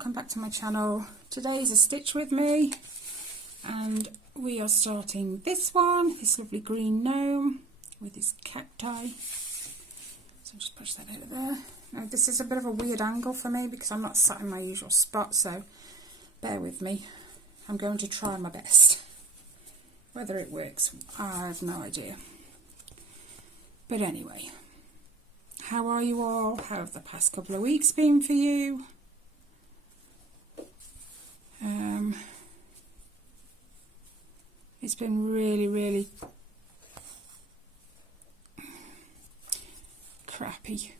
welcome back to my channel. Today is a stitch with me and we are starting this one, this lovely green gnome with his cacti. So just push that out of there. Now this is a bit of a weird angle for me because I'm not sat in my usual spot, so bear with me. I'm going to try my best. Whether it works, I have no idea. But anyway, how are you all? How have the past couple of weeks been for you? It's been really crappy.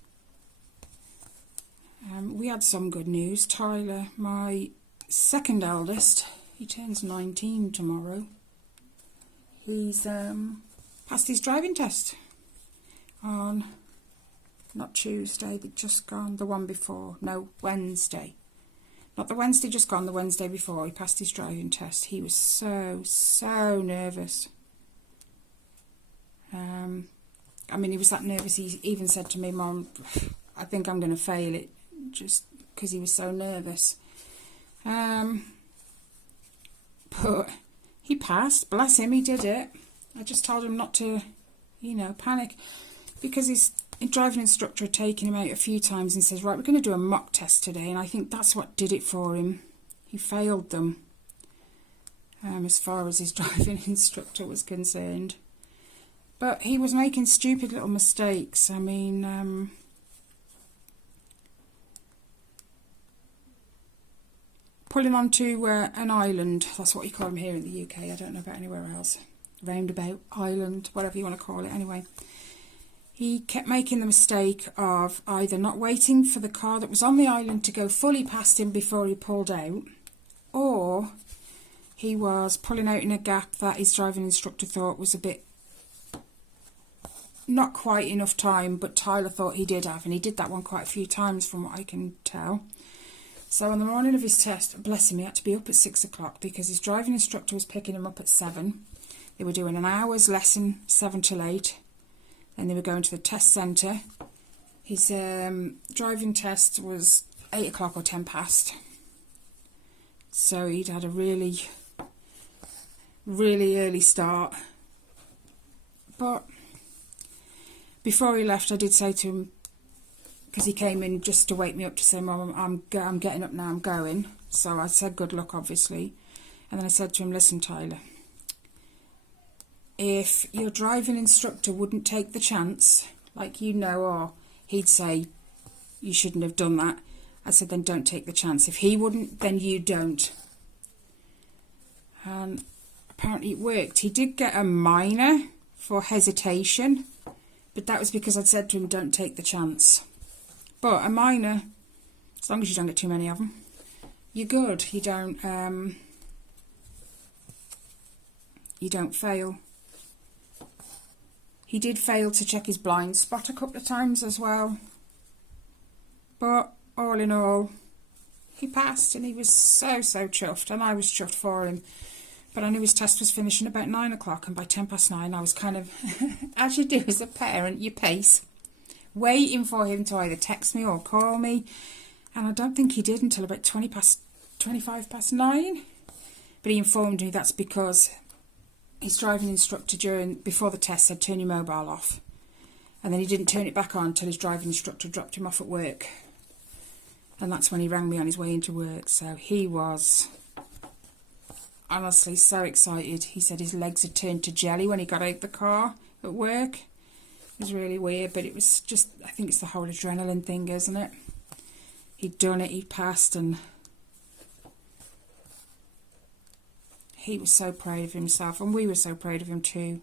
We had some good news. Tyler, my second eldest, he turns 19 tomorrow. He's passed his driving test on, not Tuesday, but just gone, the one before, no, Wednesday. Not the Wednesday just gone, the Wednesday before, he passed his driving test. He was so nervous. I mean, he was that nervous, he even said to me, Mum, I think I'm going to fail it, just because he was so nervous. But he passed, bless him, he did it. I just told him not to, you know, panic, because his driving instructor had taken him out a few times and says, right, we're going to do a mock test today, and I think that's what did it for him. He failed them, as far as his driving instructor was concerned. But he was making stupid little mistakes. I mean, pulling onto an island, that's what you call them here in the UK, I don't know about anywhere else. Roundabout, island, whatever you want to call it, anyway. He kept making the mistake of either not waiting for the car that was on the island to go fully past him before he pulled out, or he was pulling out in a gap that his driving instructor thought was a bit, not quite enough time, but Tyler thought he did have, and he did that one quite a few times from what I can tell. So on the morning of his test, bless him, he had to be up at 6 o'clock because his driving instructor was picking him up at 7. They were doing an hour's lesson, 7 till 8. Then they were going to the test centre. His driving test was 8 o'clock or 10 past. So he'd had a really early start. But before he left, I did say to him, because he came in just to wake me up to say, Mum, I'm getting up now, I'm going. So I said good luck, obviously. And then I said to him, listen, Tyler, if your driving instructor wouldn't take the chance, like you know, or he'd say, you shouldn't have done that, I said, then don't take the chance. If he wouldn't, then you don't. And apparently it worked. He did get a minor for hesitation, but that was because I'd said to him, don't take the chance. But a minor, as long as you don't get too many of them, you're good. You don't fail. He did fail to check his blind spot a couple of times as well. But all in all, he passed and he was so chuffed, and I was chuffed for him. But I knew his test was finishing about 9 o'clock, and by 10 past 9 I was kind of, as you do as a parent, you pace, waiting for him to either text me or call me. And I don't think he did until about 25 past 9. But he informed me that's because his driving instructor before the test said turn your mobile off, and then he didn't turn it back on until his driving instructor dropped him off at work, and that's when he rang me on his way into work. So he was honestly so excited. He said his legs had turned to jelly when he got out the car at work. It was really weird, but it was just, I think it's the whole adrenaline thing, isn't it? He'd done it, he'd passed, and he was so proud of himself, and we were so proud of him too.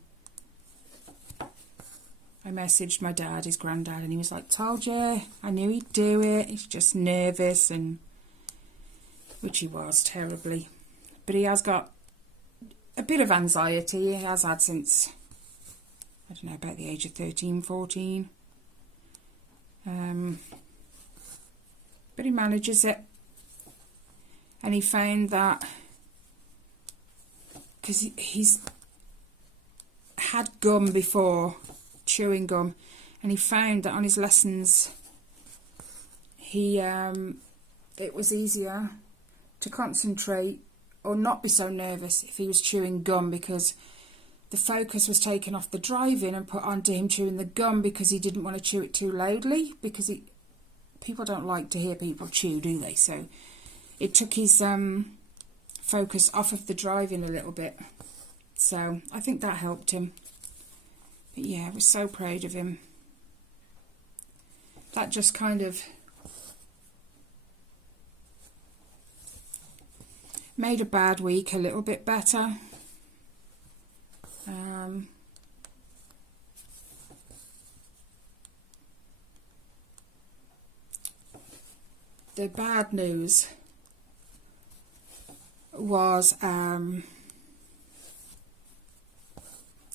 I messaged my dad, his granddad, and he was like, told you, I knew he'd do it, he's just nervous, and which he was terribly. But he has got a bit of anxiety, he has had since, I don't know, about the age of 13, 14. But he manages it, and he found that because he's had gum before, chewing gum, and he found that on his lessons he it was easier to concentrate or not be so nervous if he was chewing gum, because the focus was taken off the driving and put onto him chewing the gum, because he didn't want to chew it too loudly, because people don't like to hear people chew, do they? So it took his focus off of the driving a little bit. So I think that helped him. But yeah, I was so proud of him. That just kind of made a bad week a little bit better. The bad news was, I'm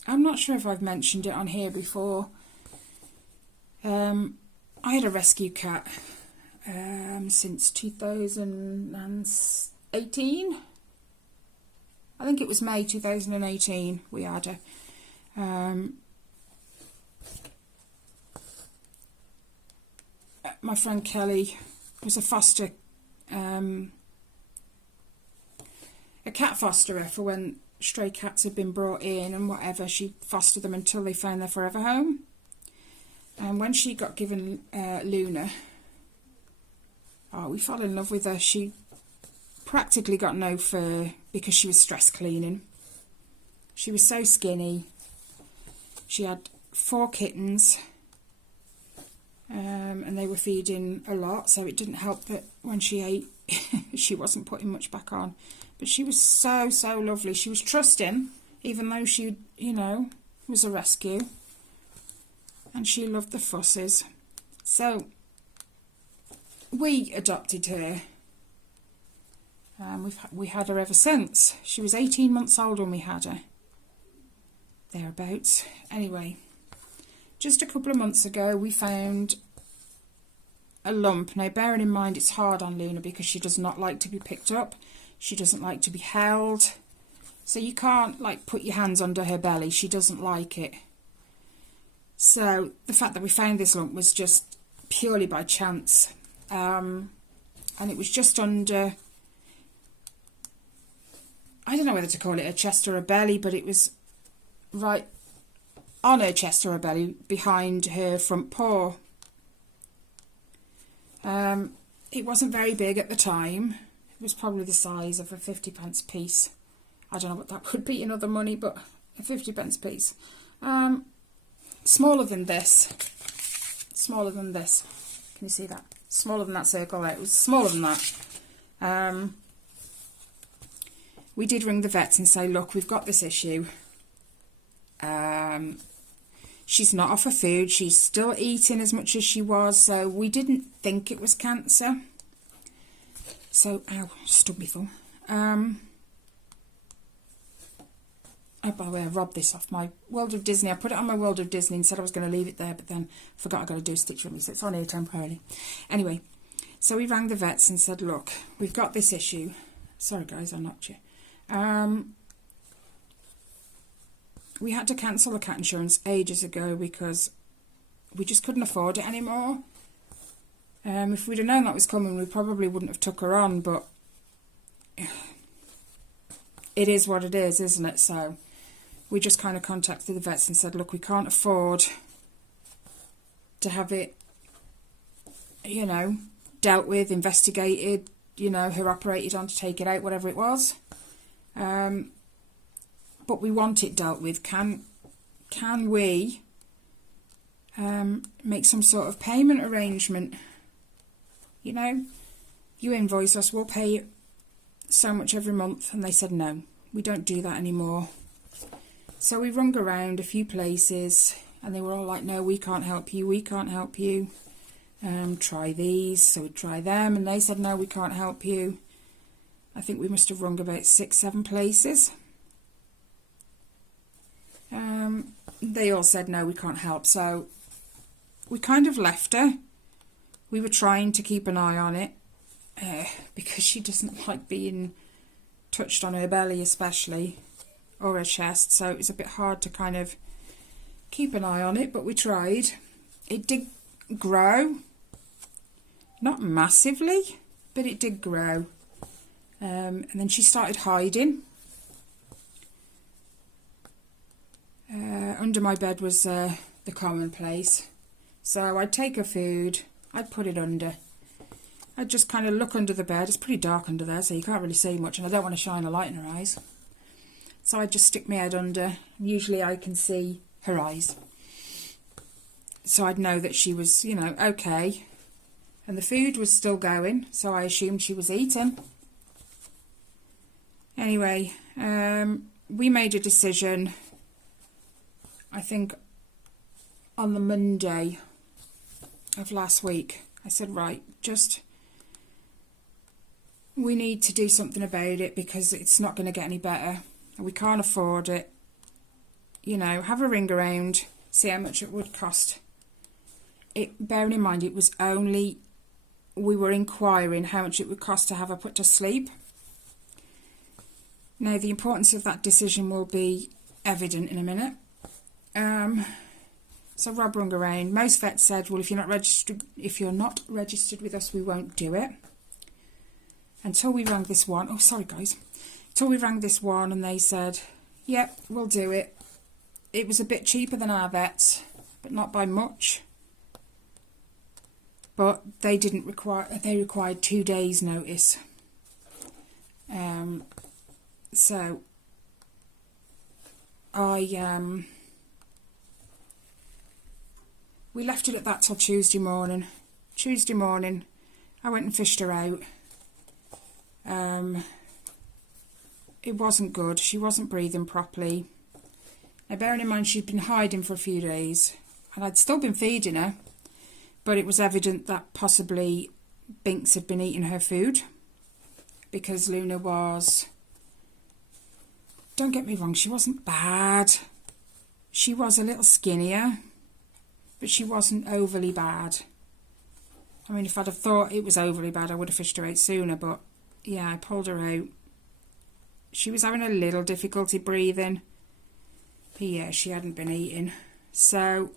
not sure if I've mentioned it on here before. I had a rescue cat since 2018. I think it was May 2018 we had her. My friend Kelly was a cat fosterer for when stray cats had been brought in and whatever. She fostered them until they found their forever home. And when she got given Luna, we fell in love with her. She practically got no fur because she was stress cleaning. She was so skinny. She had 4 kittens, and they were feeding a lot, so it didn't help that when she ate she wasn't putting much back on. But she was so lovely. She was trusting, even though she, was a rescue, and she loved the fusses. So we adopted her. We had her ever since. She was 18 months old when we had her. Thereabouts. Anyway, just a couple of months ago we found a lump. Now, bearing in mind it's hard on Luna because she does not like to be picked up. She doesn't like to be held. So you can't put your hands under her belly. She doesn't like it. So the fact that we found this lump was just purely by chance. And it was just under, I don't know whether to call it a chest or a belly, but it was right on her chest or her belly, behind her front paw. It wasn't very big at the time. It was probably the size of a 50p piece. I don't know what that would be in other money, but a 50p piece. Smaller than this. Smaller than this. Can you see that? Smaller than that circle there. It was smaller than that. We did ring the vets and say, look, we've got this issue. She's not off her food. She's still eating as much as she was. So we didn't think it was cancer. So, ow, stuck me thumb. Oh, by the way, I robbed this off my World of Disney. I put it on my World of Disney and said I was going to leave it there, but then forgot I got to do a stitch with me, so it's on here temporarily. Anyway, so we rang the vets and said, look, we've got this issue. Sorry, guys, I knocked you. We had to cancel the cat insurance ages ago because we just couldn't afford it anymore. If we'd have known that was coming, we probably wouldn't have took her on, but it is what it is, isn't it? So we just kind of contacted the vets and said, look, we can't afford to have it, dealt with, investigated, her operated on to take it out, whatever it was. But we want it dealt with. Can we make some sort of payment arrangement? You invoice us, we'll pay you so much every month. And they said, no, we don't do that anymore. So we rung around a few places and they were all like, no, we can't help you, we can't help you. Try these. So we try them and they said, no, we can't help you. I think we must have rung about 6-7 places. They all said, no, we can't help. So we kind of left her. We were trying to keep an eye on it because she doesn't like being touched on her belly especially, or her chest. So it was a bit hard to kind of keep an eye on it, but we tried. It did grow. Not massively, but it did grow. And then she started hiding. Under my bed was the commonplace. So I'd take her food, I'd put it under. I'd just kind of look under the bed. It's pretty dark under there, so you can't really see much, and I don't want to shine a light in her eyes. So I'd just stick my head under. Usually I can see her eyes. So I'd know that she was, you know, okay. And the food was still going, so I assumed she was eating. Anyway, we made a decision, I think, on the Monday of last week. I said, right, we need to do something about it because it's not going to get any better. We can't afford it. You know, have a ring around, see how much it would cost. Bearing in mind, it was only, we were inquiring how much it would cost to have her put to sleep. Now, the importance of that decision will be evident in a minute. So Rob rung around. Most vets said, well, if you're not registered with us, we won't do it. Until we rang this one. Oh, sorry, guys. Until we rang this one and they said, yep, we'll do it. It was a bit cheaper than our vets, but not by much. But they required 2 days notice. So we left it at that till Tuesday morning. Tuesday morning, I went and fished her out. It wasn't good. She wasn't breathing properly. Now, bearing in mind, she'd been hiding for a few days, and I'd still been feeding her, but it was evident that possibly Binks had been eating her food, because Luna was, don't get me wrong, she wasn't bad. She was a little skinnier, but she wasn't overly bad. I mean, if I'd have thought it was overly bad, I would have fished her out sooner, but yeah, I pulled her out. She was having a little difficulty breathing. But yeah, she hadn't been eating. So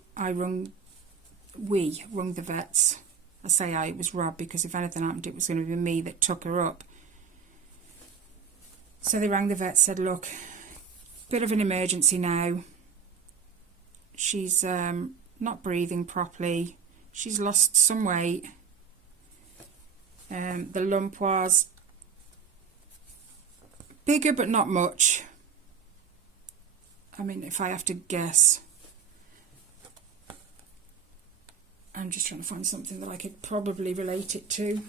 we rung the vets. I say it was Rob, because if anything happened, it was going to be me that took her up. So they rang the vet, said, look, bit of an emergency now. She's not breathing properly. She's lost some weight. The lump was bigger, but not much. I mean, if I have to guess, I'm just trying to find something that I could probably relate it to.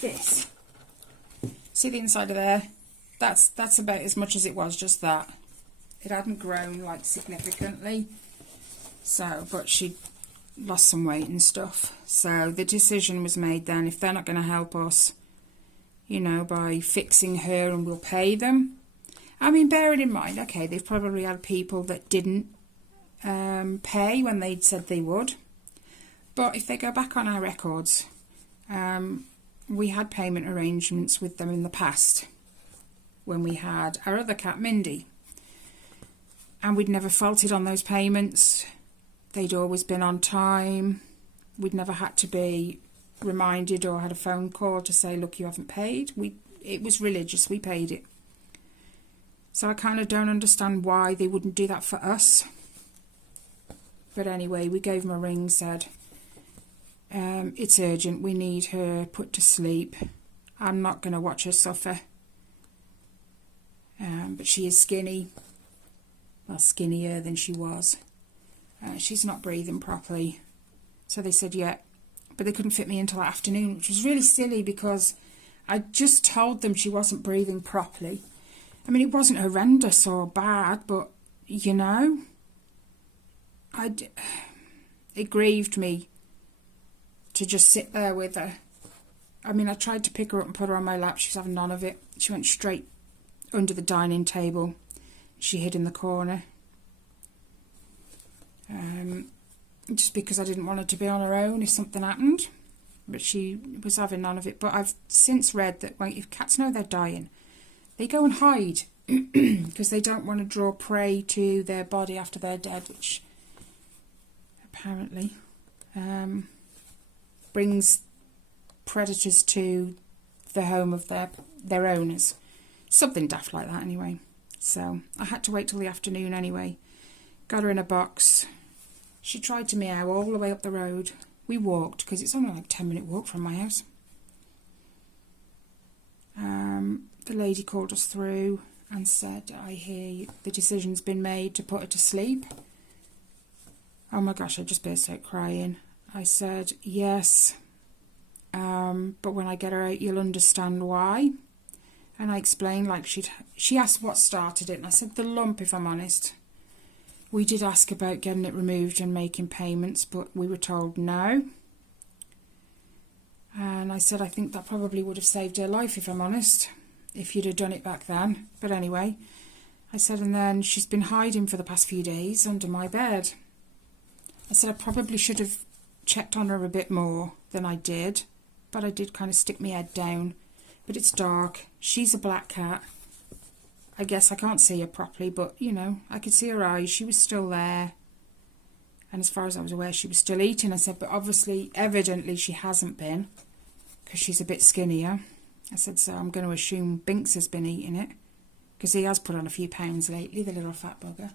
This. See the inside of there? That's about as much as it was, just that. It hadn't grown, like, significantly. So, but she lost some weight and stuff. So the decision was made then, if they're not going to help us, you know, by fixing her, and we'll pay them. I mean, bearing in mind, okay, they've probably had people that didn't pay when they'd said they would. But if they go back on our records, we had payment arrangements with them in the past when we had our other cat, Mindy. And we'd never faulted on those payments. They'd always been on time. We'd never had to be reminded or had a phone call to say, look, you haven't paid. It was religious, we paid it. So I kind of don't understand why they wouldn't do that for us. But anyway, we gave them a ring, said, it's urgent, we need her put to sleep. I'm not going to watch her suffer. But she is skinny. Well, skinnier than she was. She's not breathing properly. So they said, yeah. But they couldn't fit me until afternoon, which was really silly because I just told them she wasn't breathing properly. I mean, it wasn't horrendous or bad, but, you know, it grieved me to just sit there with her. I mean, I tried to pick her up and put her on my lap. She was having none of it. She went straight under the dining table. She hid in the corner. Just because I didn't want her to be on her own if something happened. But she was having none of it. But I've since read that if cats know they're dying, they go and hide because they don't want to draw prey to their body after they're dead, which apparently. brings predators to the home of their owners. Something daft like that anyway. So I had to wait till the afternoon anyway. Got her in a box. She tried to meow all the way up the road. We walked because it's only like a 10-minute walk from my house. The lady called us through and said, I hear the decision's been made to put her to sleep. Oh my gosh, I just burst out crying. I said, yes, but when I get her out, you'll understand why. And I explained, like, she asked what started it, and I said the lump, if I'm honest. We did ask about getting it removed and making payments, but we were told no. And I said I think that probably would have saved her life, if I'm honest, if you'd have done it back then. But anyway, I said, and then she's been hiding for the past few days under my bed. I said I probably should have checked on her a bit more than I did, but I did kind of stick my head down. But it's dark. She's a black cat. I guess I can't see her properly, but, you know, I could see her eyes. She was still there. And as far as I was aware, she was still eating. I said, but obviously, evidently, she hasn't been, because she's a bit skinnier. I said, so I'm going to assume Binks has been eating it, because he has put on a few pounds lately, the little fat bugger.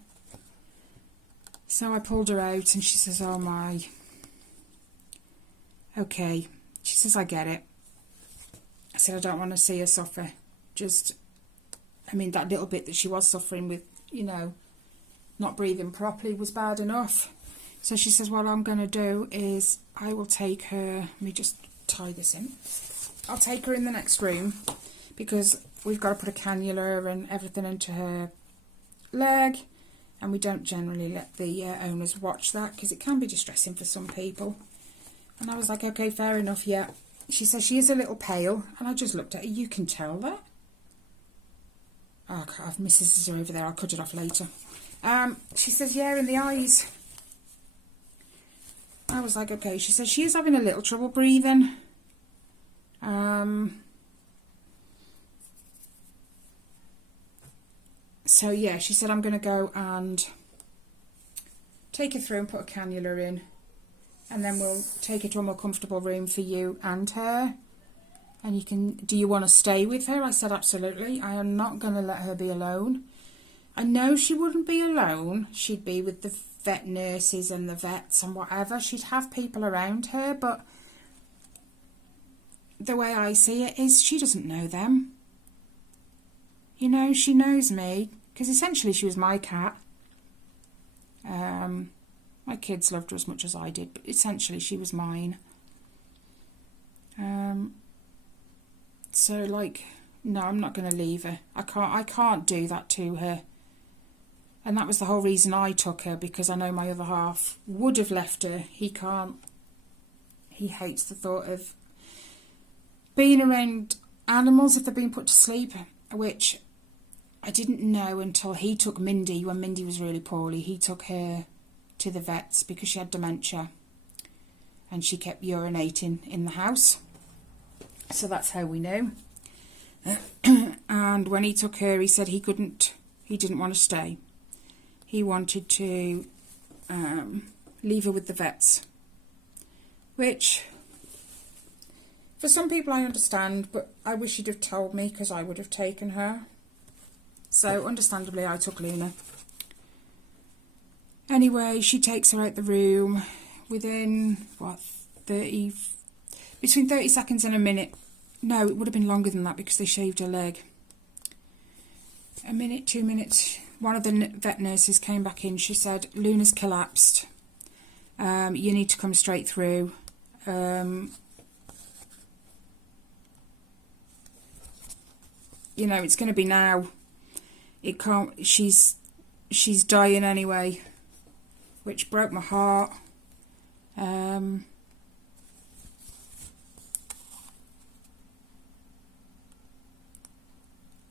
So I pulled her out, and she says, oh my. Okay. She says, I get it. I said, I don't want to see her suffer. I mean, that little bit that she was suffering with, you know, not breathing properly was bad enough. So she says, what I'm going to do is I will take her, let me just tie this in. I'll take her in the next room because we've got to put a cannula and everything into her leg. And we don't generally let the owners watch that because it can be distressing for some people. And I was like, okay, fair enough, yeah. She says she is a little pale. And I just looked at her. You can tell that. Oh, God, my scissors are over there. I'll cut it off later. She says, yeah, in the eyes. I was like, okay. She says she is having a little trouble breathing. So, yeah, she said, I'm going to go and take her through and put a cannula in. And then we'll take her to a more comfortable room for you and her. And you can, do you want to stay with her? I said, absolutely. I am not going to let her be alone. I know she wouldn't be alone. She'd be with the vet nurses and the vets and whatever. She'd have people around her. But the way I see it is she doesn't know them. You know, she knows me. Because essentially she was my cat. My kids loved her as much as I did. But essentially she was mine. So, like, no, I'm not going to leave her. I can't do that to her. And that was the whole reason I took her, because I know my other half would have left her. He can't. He hates the thought of being around animals if they're being put to sleep, which I didn't know until he took Mindy, when Mindy was really poorly. He took her to the vets because she had dementia. And she kept urinating in the house. So that's how we knew. And when he took her, he said he didn't want to stay. He wanted to leave her with the vets. Which, for some people I understand, but I wish he'd have told me because I would have taken her. So, understandably, I took Luna. Anyway, she takes her out the room within, what, between 30 seconds and a minute. No, it would have been longer than that because they shaved her leg. A minute, 2 minutes. One of the vet nurses came back in. She said, Luna's collapsed. You need to come straight through. You know, it's going to be now. It can't. She's dying anyway, which broke my heart.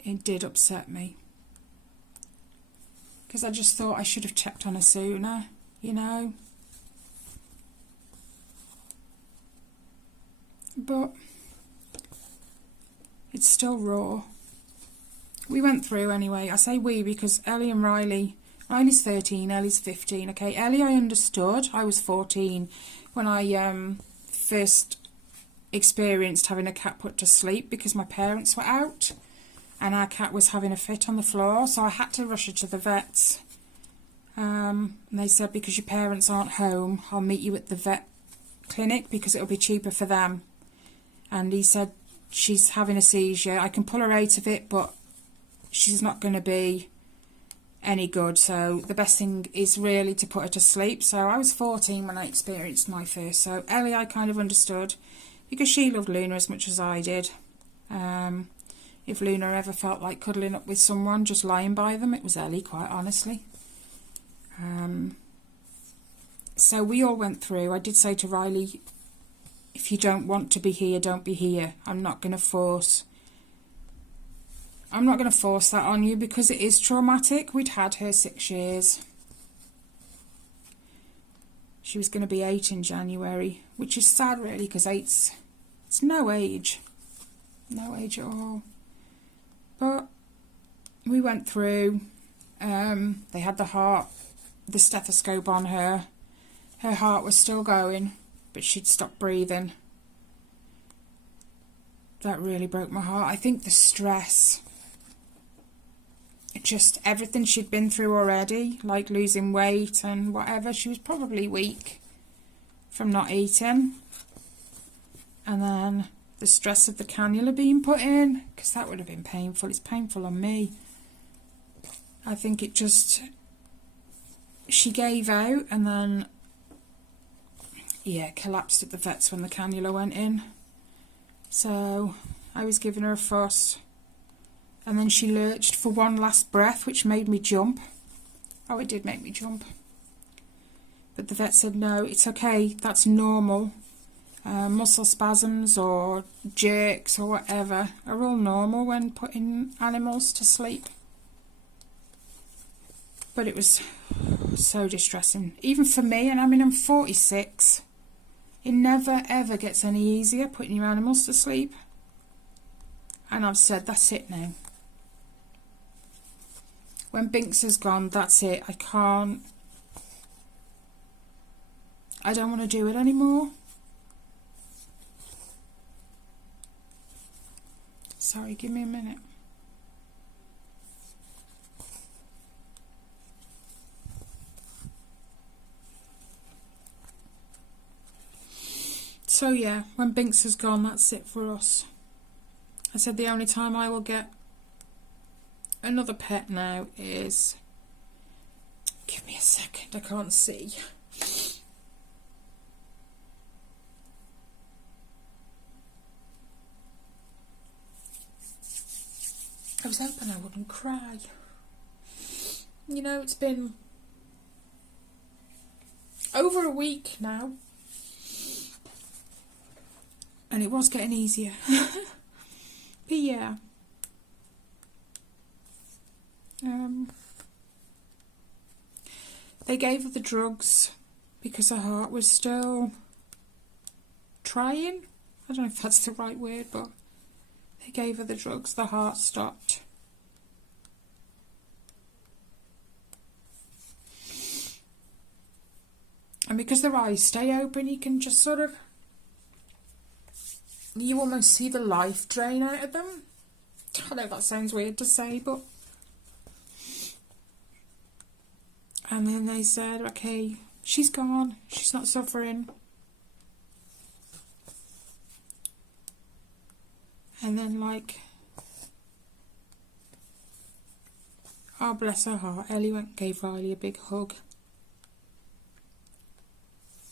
It did upset me. Because I just thought I should have checked on her sooner, you know. But it's still raw. We went through anyway. I say we because Ellie and Riley's 13, Ellie's 15. Okay, Ellie I understood. I was 14 when I first experienced having a cat put to sleep because my parents were out and our cat was having a fit on the floor, so I had to rush her to the vets. And they said, because your parents aren't home, I'll meet you at the vet clinic because it'll be cheaper for them. And he said, she's having a seizure. I can pull her out of it, but she's not going to be any good. So the best thing is really to put her to sleep. So I was 14 when I experienced my first. So Ellie, I kind of understood because she loved Luna as much as I did. If Luna ever felt like cuddling up with someone, just lying by them, it was Ellie, quite honestly. So we all went through. I did say to Riley, if you don't want to be here, don't be here. I'm not going to force that on you because it is traumatic. We'd had her 6 years. She was going to be 8 in January, which is sad really because it's no age. No age at all. But we went through. They had the stethoscope on her. Her heart was still going, but she'd stopped breathing. That really broke my heart. I think the stress, just everything she'd been through already, like losing weight and whatever. She was probably weak from not eating. And then the stress of the cannula being put in, because that would have been painful. It's painful on me. I think it just, she gave out and then, yeah, collapsed at the vets when the cannula went in. So I was giving her a fuss. And then she lurched for one last breath, which made me jump. Oh, it did make me jump. But the vet said, no, it's okay, that's normal. Muscle spasms or jerks or whatever are all normal when putting animals to sleep. But it was so distressing, even for me, and I mean I'm 46. It never ever gets any easier putting your animals to sleep. And I've said, that's it now. When Binks has gone, that's it. I don't want to do it anymore. Sorry, give me a minute. So yeah, when Binks has gone, that's it for us. I said the only time I will get another pet now is... Give me a second, I can't see. I was hoping I wouldn't cry. You know, it's been over a week now. And it was getting easier. But yeah. They gave her the drugs because her heart was still trying. I don't know if that's the right word, but they gave her the drugs. The heart stopped. And because their eyes stay open, you can just sort of, you almost see the life drain out of them. I know that sounds weird to say, but... And then they said, okay, she's gone. She's not suffering. And then, like, oh, bless her heart, Ellie went and gave Riley a big hug.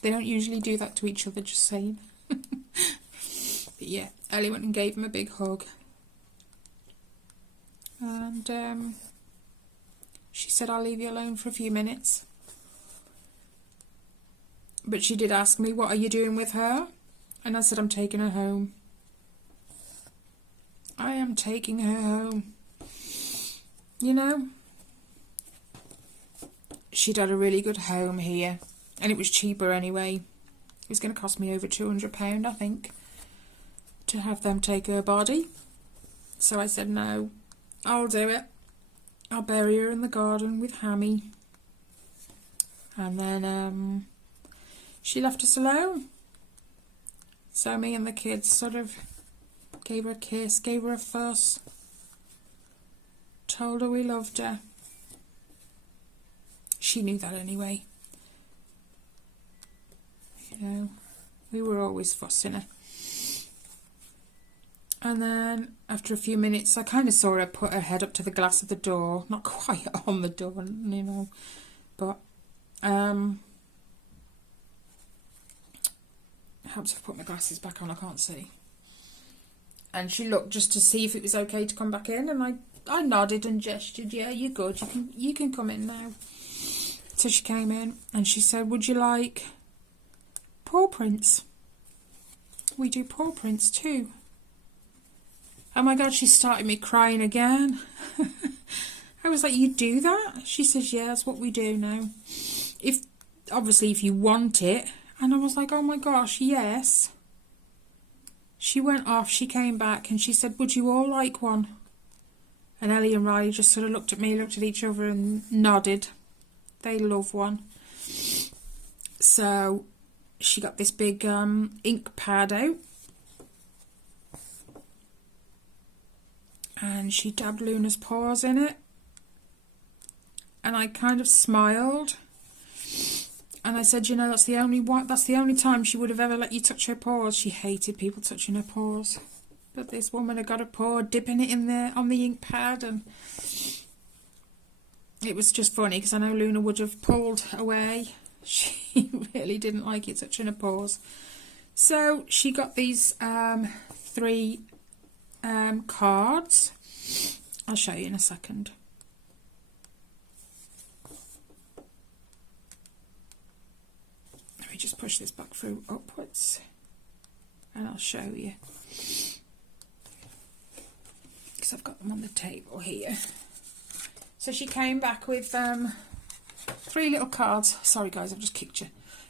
They don't usually do that to each other, just saying. But yeah, Ellie went and gave him a big hug. And she said, I'll leave you alone for a few minutes. But she did ask me, what are you doing with her? And I said, I'm taking her home. I am taking her home. You know, she'd had a really good home here. And it was cheaper anyway. It was going to cost me over £200, I think, to have them take her body. So I said, no, I'll do it. I'll bury her in the garden with Hammy. And then she left us alone. So me and the kids sort of gave her a kiss, gave her a fuss, told her we loved her. She knew that anyway. You know, we were always fussing her. And then after a few minutes, I kind of saw her put her head up to the glass of the door. Not quite on the door, you know, but helps if I put my glasses back on, I can't see. And she looked just to see if it was okay to come back in, and I nodded and gestured, yeah, you're good, you can come in now. So she came in and she said, would you like paw prints? We do paw prints too. Oh my God, she started me crying again. I was like, you do that? She says, yeah, that's what we do now. Obviously, if you want it. And I was like, oh my gosh, yes. She went off, she came back and she said, would you all like one? And Ellie and Riley just sort of looked at me, looked at each other and nodded. They love one. So she got this big ink pad out. And she dabbed Luna's paws in it. And I kind of smiled. And I said, you know, that's the only time she would have ever let you touch her paws. She hated people touching her paws. But this woman had got a paw, dipping it in there on the ink pad, and it was just funny because I know Luna would have pulled away. She really didn't like it touching her paws. So she got these 3 cards. I'll show you in a second. Let me just push this back through upwards and I'll show you, because I've got them on the table here. So she came back with 3 little cards. Sorry guys, I've just kicked you.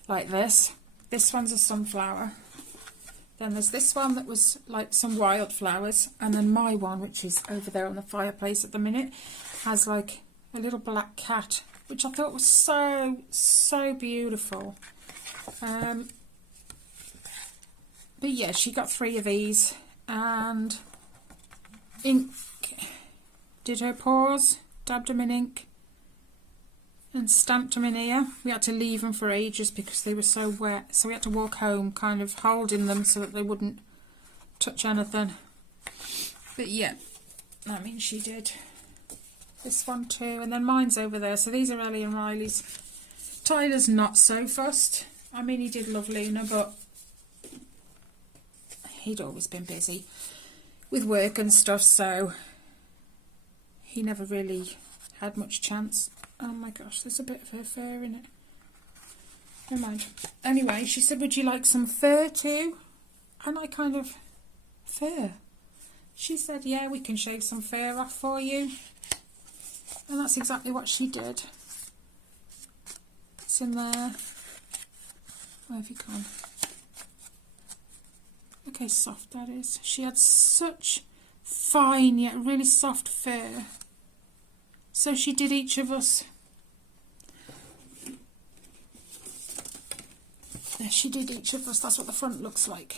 Like this. This one's a sunflower. Then there's this one that was like some wildflowers, and then my one, which is over there on the fireplace at the minute, has like a little black cat, which I thought was so beautiful. But yeah, she got 3 of these, and ink, did her paws, dabbed them in ink and stamped them in here. We had to leave them for ages because they were so wet, so we had to walk home kind of holding them so that they wouldn't touch anything. But yeah, I mean, she did this one too, and then mine's over there. So these are Ellie and Riley's. Tyler's not so fussed. I mean, he did love Luna, but he'd always been busy with work and stuff, so he never really had much chance. Oh my gosh, there's a bit of her fur in it. Never mind. Anyway, she said, would you like some fur too? And I kind of, fur? She said, yeah, we can shave some fur off for you. And that's exactly what she did. It's in there. Where have you gone? Look how soft that is. She had such fine yet really soft fur. So she did each of us. There, she did each of us. That's what the front looks like.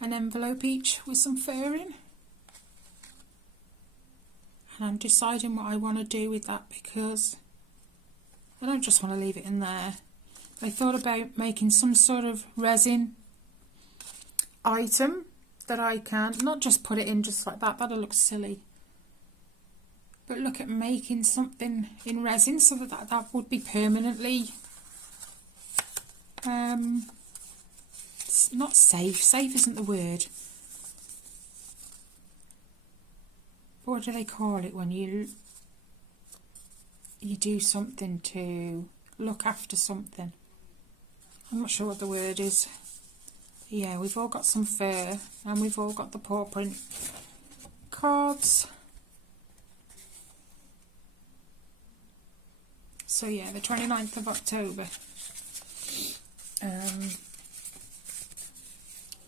An envelope each with some fur in. And I'm deciding what I want to do with that, because I don't just want to leave it in there. I thought about making some sort of resin item that I can, not just put it in just like that, that'll look silly. But look at making something in resin so that would be permanently not safe. Safe isn't the word. But what do they call it when you do something to look after something? I'm not sure what the word is. Yeah, we've all got some fur, and we've all got the paw print cards. So yeah, the 29th of October,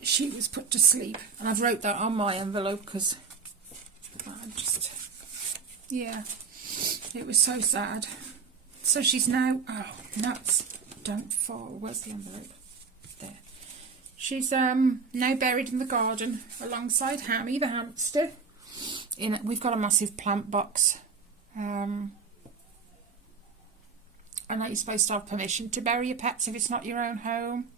she was put to sleep, and I've wrote that on my envelope because I just, yeah, it was so sad. So she's now, oh nuts, don't fall, where's the envelope? There. She's now buried in the garden alongside Hammy, the hamster. We've got a massive plant box. And that you're supposed to have permission to bury your pets if it's not your own home.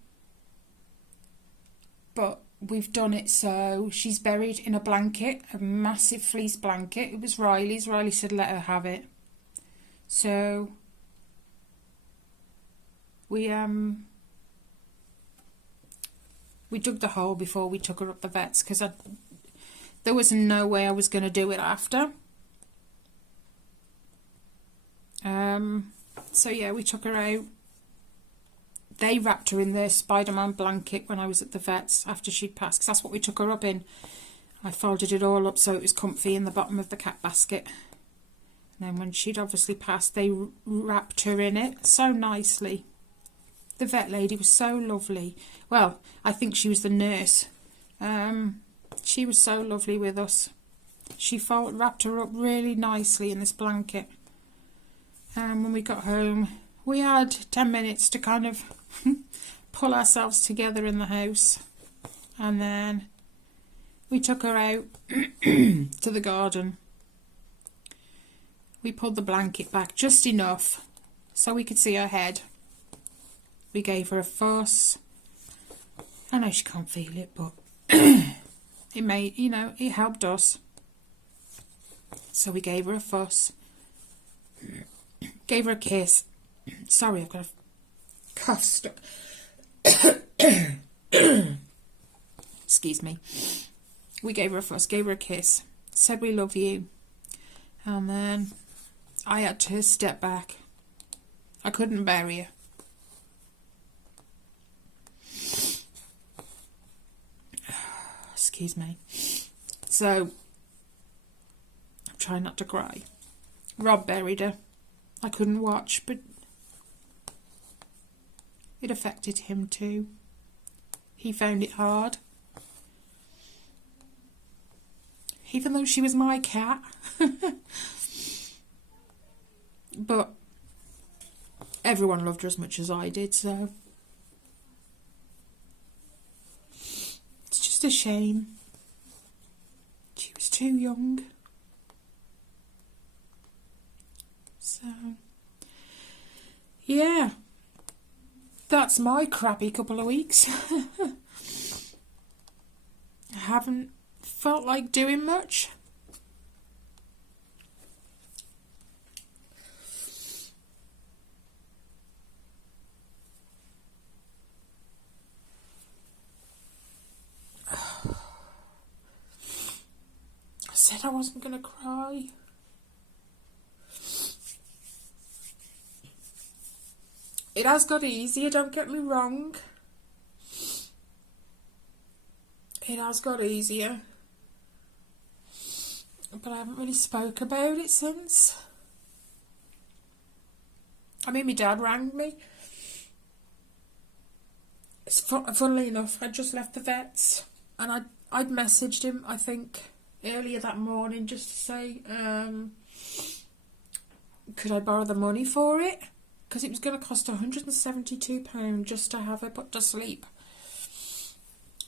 But we've done it so she's buried in a blanket, a massive fleece blanket. It was Riley's. Riley said let her have it. So we dug the hole before we took her up the vets because there was no way I was going to do it after. So yeah, we took her out. They wrapped her in their Spider-Man blanket when I was at the vets after she'd passed, because that's what we took her up in. I folded it all up so it was comfy in the bottom of the cat basket. And then when she'd obviously passed, they wrapped her in it so nicely. The vet lady was so lovely. Well, I think she was the nurse. She was so lovely with us. She wrapped her up really nicely in this blanket. When we got home, we had 10 minutes to kind of pull ourselves together in the house. And then we took her out to the garden. We pulled the blanket back just enough so we could see her head. We gave her a fuss. I know she can't feel it, but it made, it helped us. So we gave her a fuss. Gave her a kiss. Sorry, I've got a cough stuck. Excuse me. We gave her a fuss, gave her a kiss, said we love you. And then I had to step back. I couldn't bury her. Excuse me. So, I'm trying not to cry. Rob buried her. I couldn't watch, but it affected him too. He found it hard. Even though she was my cat. But everyone loved her as much as I did, so it's just a shame. She was too young. So, yeah, that's my crappy couple of weeks. I haven't felt like doing much. I said I wasn't going to cry. It has got easier, don't get me wrong. It has got easier. But I haven't really spoke about it since. I mean, my dad rang me. Funnily enough, I'd just left the vets. And I'd messaged him, I think, earlier that morning just to say, could I borrow the money for it? Because it was going to cost £172 just to have her put to sleep.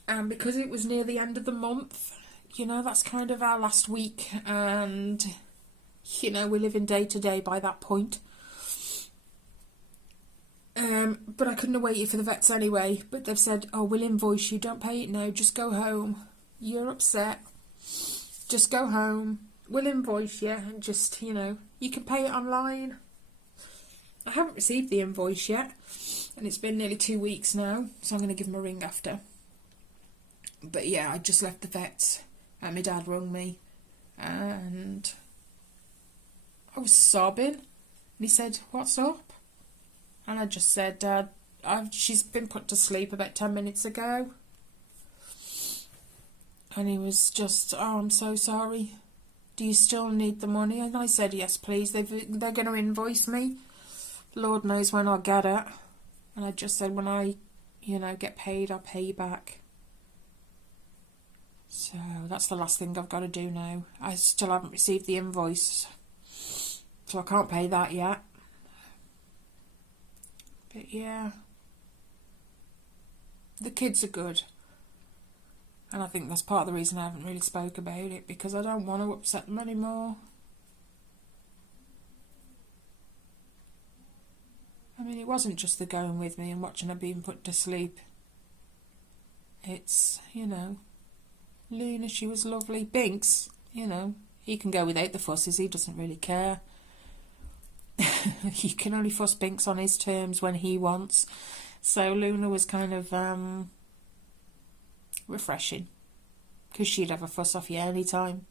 And because it was near the end of the month, that's kind of our last week. And, we're living day to day by that point. But I couldn't have waited for the vets anyway. But they've said, oh, we'll invoice you. Don't pay it now. Just go home. You're upset. Just go home. We'll invoice you. And just, you can pay it online. I haven't received the invoice yet, and it's been nearly 2 weeks now, so I'm going to give them a ring after. But yeah, I just left the vets, and my dad rang me, and I was sobbing, and he said, what's up? And I just said, Dad, she's been put to sleep about 10 minutes ago. And he was just, oh, I'm so sorry. Do you still need the money? And I said, yes, please. They're going to invoice me. Lord knows when I'll get it. And I just said, when I, get paid, I'll pay you back. So that's the last thing I've got to do now. I still haven't received the invoice. So I can't pay that yet. But yeah. The kids are good. And I think that's part of the reason I haven't really spoke about it, because I don't want to upset them anymore. I mean, it wasn't just the going with me and watching her being put to sleep. It's, you know, Luna, she was lovely. Binks, you know, he can go without the fusses, he doesn't really care. You can only fuss Binks on his terms when he wants. So Luna was kind of refreshing, because she'd have a fuss off you any time.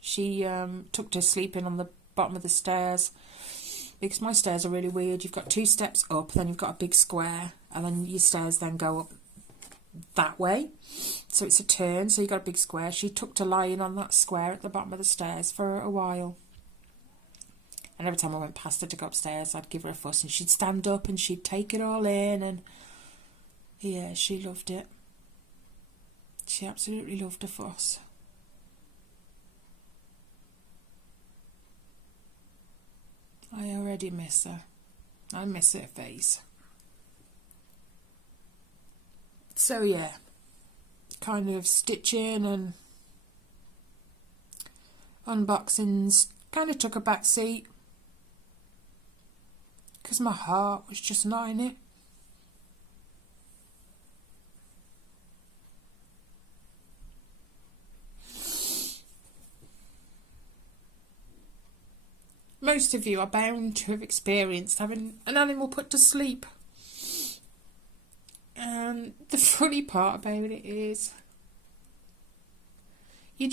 She took to sleeping on the bottom of the stairs, because my stairs are really weird. You've got 2 steps up, then you've got a big square, and then your stairs then go up that way. So it's a turn, so you've got a big square. She took to lying on that square at the bottom of the stairs for a while. And every time I went past her to go upstairs, I'd give her a fuss, and she'd stand up and she'd take it all in, and yeah, she loved it. She absolutely loved a fuss. I already miss her. I miss her face. So yeah, kind of stitching and unboxings kind of took a back seat, because my heart was just not in it. Most of you are bound to have experienced having an animal put to sleep. And the funny part about it is, you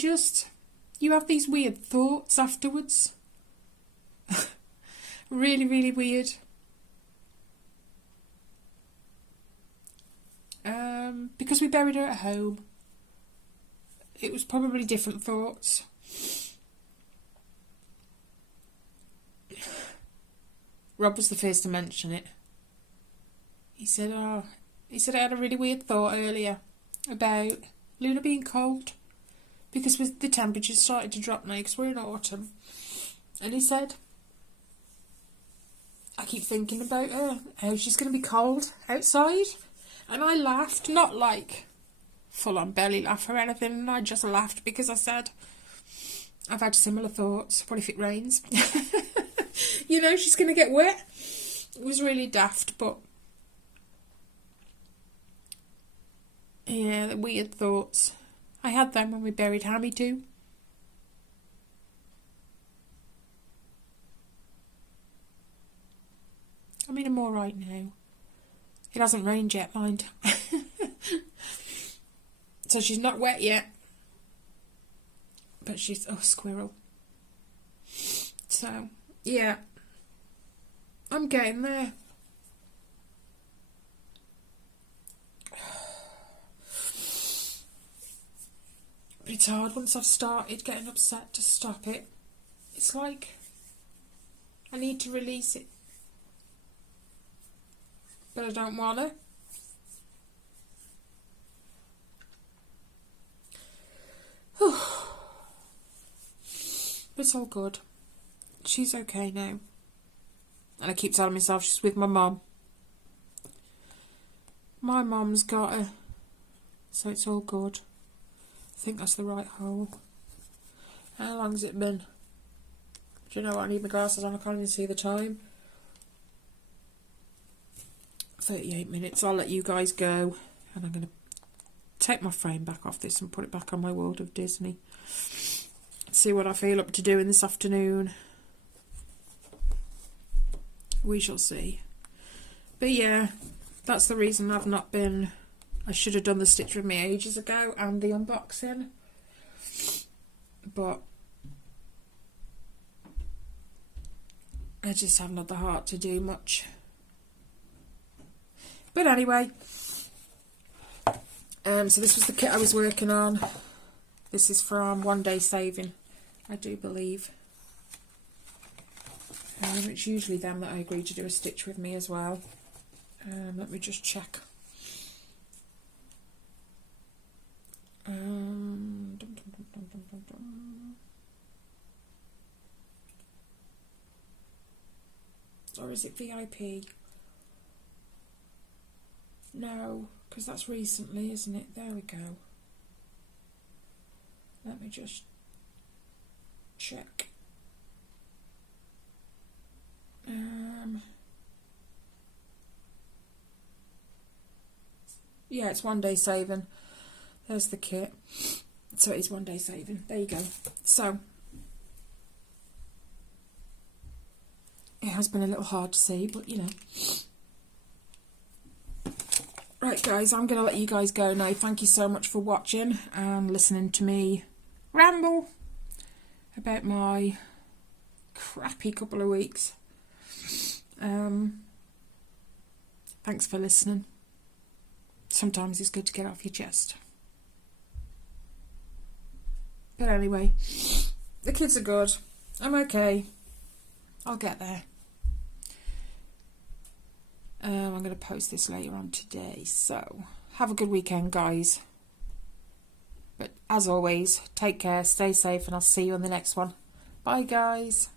have these weird thoughts afterwards. Really, really weird. Because we buried her at home, it was probably different thoughts. Rob was the first to mention it. He said I had a really weird thought earlier about Luna being cold, because with the temperatures started to drop now, because we're in autumn. And he said, I keep thinking about her, how she's going to be cold outside. And I laughed, not like full-on belly laugh or anything, and I just laughed because I said, I've had similar thoughts. What if it rains? You know, she's going to get wet. It was really daft, but yeah, the weird thoughts. I had them when we buried Hammy too. I mean, I'm alright now. It hasn't rained yet, mind. So she's not wet yet. But she's... oh, squirrel. So, yeah. I'm getting there. But it's hard once I've started getting upset to stop it. It's like I need to release it, but I don't want to. But it's all good. She's okay now. And I keep telling myself she's with my mum. My mum's got her, so it's all good. I think that's the right hole. How long's it been? Do you know what? I need my glasses on. I can't even see the time. 38 minutes. I'll let you guys go. And I'm going to take my frame back off this and put it back on my World of Disney. See what I feel up to doing this afternoon. We shall see. But yeah, that's the reason I've not been... I should have done the Stitch With Me ages ago and the unboxing. But I just haven't had the heart to do much. But anyway, so this was the kit I was working on. This is from One Day Saving, I do believe. It's usually them that I agree to do a stitch with me as well. Let me just check. Or is it VIP? No, because that's recently, isn't it? There we go. Let me just check. Yeah, it's One Day Saving. There's the kit. So it is One Day Saving. There you go. So it has been a little hard to see, but you know. Right, guys, I'm going to let you guys go now. Thank you so much for watching and listening to me ramble about my crappy couple of weeks. Thanks for listening. Sometimes it's good to get off your chest. But anyway, the kids are good. I'm okay. I'll get there. I'm going to post this later on today. So, have a good weekend, guys. But as always, take care, stay safe, and I'll see you on the next one. Bye, guys.